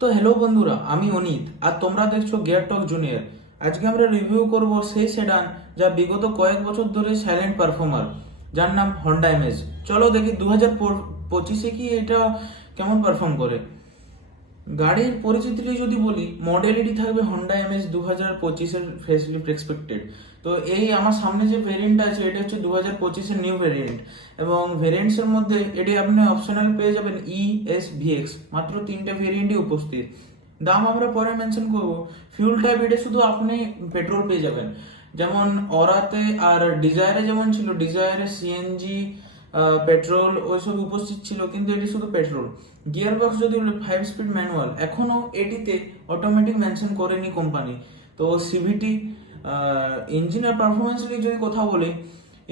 তো হ্যালো বন্ধুরা, আমি অনিত আর তোমরা দেখছো গিয়ার টক জুনিয়র। আজকে আমরা রিভিউ করব সেই সেডান যা বিগত কয়েক বছর ধরে সাইলেন্ট পারফর্মার, যার নাম হন্ডা এমএজ। চলো দেখি 2025-এ কি এটা কেমন পারফর্ম করে। গাড়ির পরিচিতি যদি বলি, মডেলিটি থাকবে হন্ডা এমএস 2025-এর ফেসলিফট এক্সপেক্টেড। তো এই আমার সামনে যে ভেরিয়েন্ট আছে এটা হচ্ছে 2025-এর নিউ ভেরিয়েন্ট, এবং ভেরিয়েন্টসের মধ্যে এটি আপনি অপশনাল পেয়ে যাবেন ES, VX, মাত্র তিনটে ভেরিয়েন্টই উপস্থিত। দাম আমরা পরে মেনশন করব। ফিউল টাইপ এটা শুধু আপনি পেট্রোল পেয়ে যাবেন, যেমন অরাতে আর ডিজায়ারে যেমন ছিল, ডিজায়ারে সিএনজি পেট্রোল ওইসব উপস্থিত ছিল, কিন্তু এটি শুধু পেট্রোল। গিয়ার বক্স যদি 5 স্পিড ম্যানুয়াল, এখনো এটিতে অটোমেটিক মেনশন করেনি কোম্পানি। তো সিভিটি ইঞ্জিনের পারফরমেন্স নিয়ে যদি কথা বলি,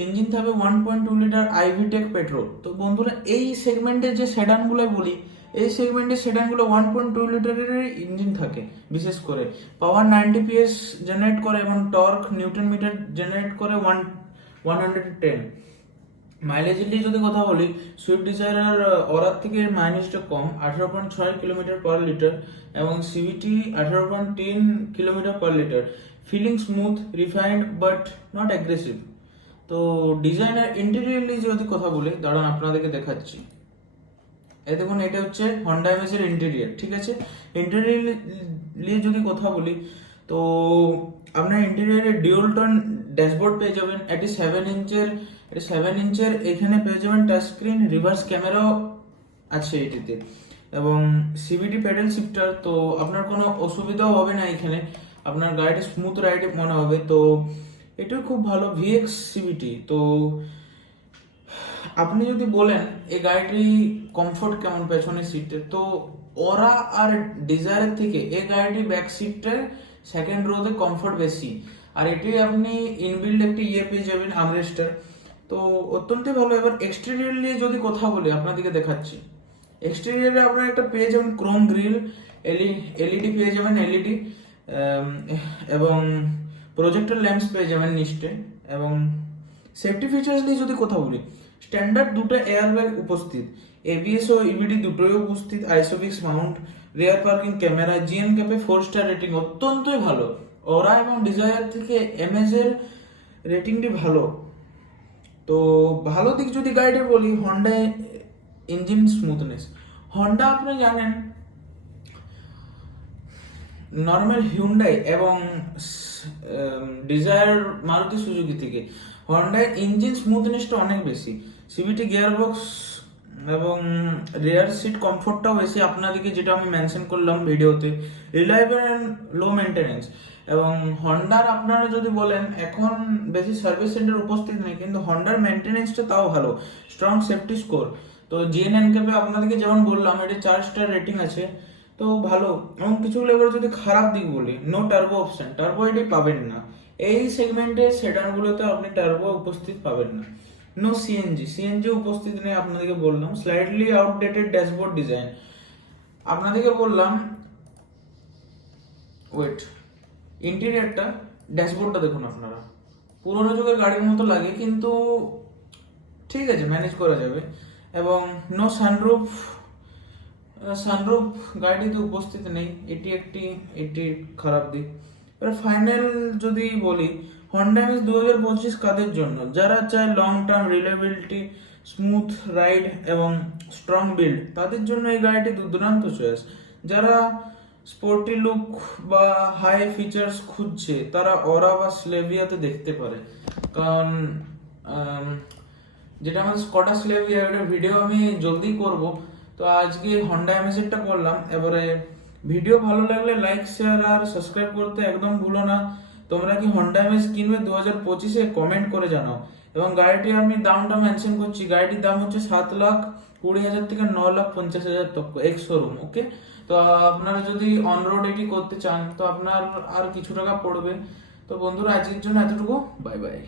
ইঞ্জিন থাকবে 1.2 লিটার আইভিটেক পেট্রোল। তো বন্ধুরা, এই সেগমেন্টের যে সেডানগুলো বলি, এই সেগমেন্টের সেডানগুলো 1.2 লিটারের ইঞ্জিন থাকে। বিশেষ করে পাওয়ার 90 PS জেনারেট করে এবং টর্ক নিউটন মিটার জেনারেট করে 110। মাইলেজের দিয়ে যদি কথা বলি, সুইফট ডিজায়ার অরার থেকে মাইলেজটা কম, 18.6 কিলোমিটার পার লিটার, এবং CVT 18.3 kilometre per litre. Feeling smooth, refined but not aggressive. তো ডিজাইনার ইন্টেরিয়রলি যদি কথা বলি, দাঁড়ান আপনাদেরকে দেখাচ্ছি। এই দেখুন, এটা হচ্ছে হন্ডা এমএস এর ইন্টেরিয়র, ঠিক আছে। ইন্টেরিয়রলি যদি কথা বলি, তো আপনার ইন্টেরিয়রে ডিউল টোন ড্যাশবোর্ড পেয়ে যাবেন। এটি 7 ইঞ্চের এখানে পেয়ে যাবেন টাচ স্ক্রিন, রিভার্স ক্যামেরাও আছে এটিতে, এবং সিভিটি প্যাডেল শিফটার। তো আপনার কোনো অসুবিধাও হবে না এখানে, আপনার গাড়িটা স্মুথ রাইড মনে হবে। তো এটাও খুব ভালো VX সিভিটি। তো আপনি যদি বলেন এই গাড়িটি কমফোর্ট কেমন পেছনের সিটে, তো ওরা আর ডিজায়ারের থেকে এই গাড়িটি ব্যাক সিটে সেকেন্ড রোতে কমফোর্ট বেশি। আর এটি আপনি ইনবিল্ড একটি পেয়ে যাবেন, আমরেস্টার। তো অত্যন্ত ভালো। এবার এক্সটেরিয়র নিয়ে যদি কথা বলি, আপনাদেরকে দেখাচ্ছি। এক্সটেরিয়রে আপনার একটা পেয়ে যাবেন ক্রোম গ্রিল, এলইডি পেয়ে যাবেন, এলইডি, এবং প্রজেক্টর ল্যাম্পস পেয়ে যাবেন নিচে। এবং সেফটি ফিচার্স নিয়ে যদি কথা বলি, স্ট্যান্ডার্ড দুটো এয়ারব্যাগ উপস্থিত, ABS ও EBD দুটোই উপস্থিত, Isofix mount, rear parking camera, জিএন ক্যাপে 4 স্টার রেটিং, অত্যন্তই ভালো। ওরা এবং ডিজায়ার থেকে এমএজ এর রেটিংটি ভালো। তো ভালো দিক যদি গাড়িটার বলি, হন্ডা ইঞ্জিন স্মুথনেস। হন্ডা আপনি জানেন নর্মাল হিউন্ডাই এবং ডিজায়ার মারুতি সুজুকি থেকে হন্ডার ইঞ্জিন স্মুথনেসটা অনেক বেশি। সিভিটি গিয়ারবক্স এবং রিয়ার সিট কমফোর্টটাও বেশি আপনাদেরকে, যেটা আমি মেনশন করলাম ভিডিওতে। Reliable and low maintenance. এবং হন্ডার আপনারা যদি বলেন, এখন বেশি সার্ভিস সেন্টার উপস্থিত নেই, কিন্তু হন্ডার মেনটেনেন্সটা তাও ভালো। Strong safety score. তো জিএনএনকেপে আপনাদেরকে যেমন বললাম, এটা 4 স্টার রেটিং আছে। তো ভালো। এবং কিছুগুলো এবার যদি খারাপ দিক বলি, নো টার্বো অপশন, টার্বো এটি পাবেন না এই সেগমেন্টের সেডানগুলোতে, আপনি টার্বো উপস্থিত পাবেন না। নো সিএনজি উপস্থিত নেই, আপনাদেরকে বললাম। স্লাইডলি আউটডেটেড ড্যাশবোর্ড ডিজাইন, আপনাদেরকে বললাম। ওয়েট, ইন্টেরিয়রটা, ড্যাশবোর্ডটা দেখুন আপনারা, পুরোনো যুগের গাড়ির মতো লাগে, কিন্তু ঠিক আছে, ম্যানেজ করা যাবে। এবং নো সানরুফ, সানরুফ গাড়িতে উপস্থিত নেই, এটি খারাপ দিক। এবার ফাইনাল যদি বলি, হন্ডা এমএস 2025 কাদের জন্য? যারা চায় long term reliability, smooth ride এবং স্ট্রং বিল্ড, তাদের জন্য এই গাড়িটি দুর্দান্ত চয়েস। যারা স্পোর্টি লুক বা হাই ফিচার্স খুঁজছে, তারা অরা বা স্লেভিয়াতে দেখতে পারে। কারণ যেটা আমার স্কটা স্লেভিয়া, এটা ভিডিও আমি জলদি করব। তো আজকে হন্ডা এমএসএরটা করলাম। এবারে ভিডিও ভালো লাগলে লাইক, শেয়ার আর সাবস্ক্রাইব করতে একদম ভুলো না। তোমরা কি হন্ডা এমএস কিনবে 2025-এ? কমেন্ট করে জানাও। এবং গাড়িটি আমি দামটা মেনশন করছি, গাড়িটির দাম হচ্ছে 7,20,000 থেকে 9,50,000 তক, এক্স শোরুম। ওকে। তো আপনারা যদি অন রোড এটি করতে চান, তো আপনার আর কিছু টাকা পড়বে। তো বন্ধুরা, আজকের জন্য এতটুকু। Bye bye.